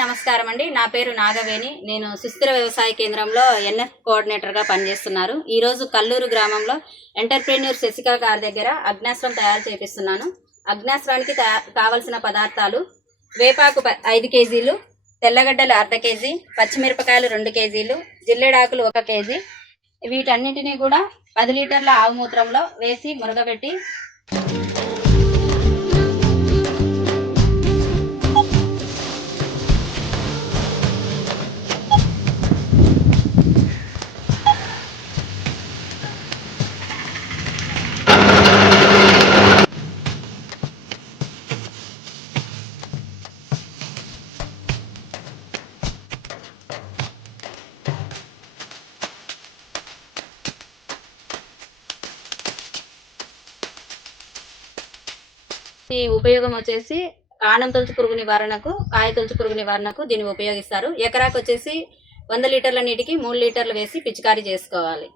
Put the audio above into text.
నమస్కారం అండి. నా పేరు నాగవేణి. నేను సుస్థిర వ్యవసాయ కేంద్రంలో ఎన్ఎఫ్ కోఆర్డినేటర్గా పనిచేస్తున్నాను. ఈరోజు కల్లూరు గ్రామంలో ఎంటర్ప్రెన్యూర్ శశిక గారి దగ్గర అగ్నాస్త్రం తయారు చేపిస్తున్నాను. అగ్నాస్త్రానికి కావలసిన పదార్థాలు: వేపాకు 5 కేజీలు, తెల్లగడ్డలు అర్ధ కేజీ, పచ్చిమిరపకాయలు 2 కేజీలు, జిల్లెడాకులు 1 కేజీ. వీటన్నిటినీ కూడా 10 లీటర్ల ఆవు మూత్రంలో వేసి మురగబెట్టి ఈ ఉపయోగం వచ్చేసి కాండం తొలుచు పురుగు నివారణకు, కాయ తొలుచు పురుగు నివారణకు దీన్ని ఉపయోగిస్తారు. ఎకరాకు వచ్చేసి 100 లీటర్ల నీటికి 3 లీటర్లు వేసి పిచికారీ చేసుకోవాలి.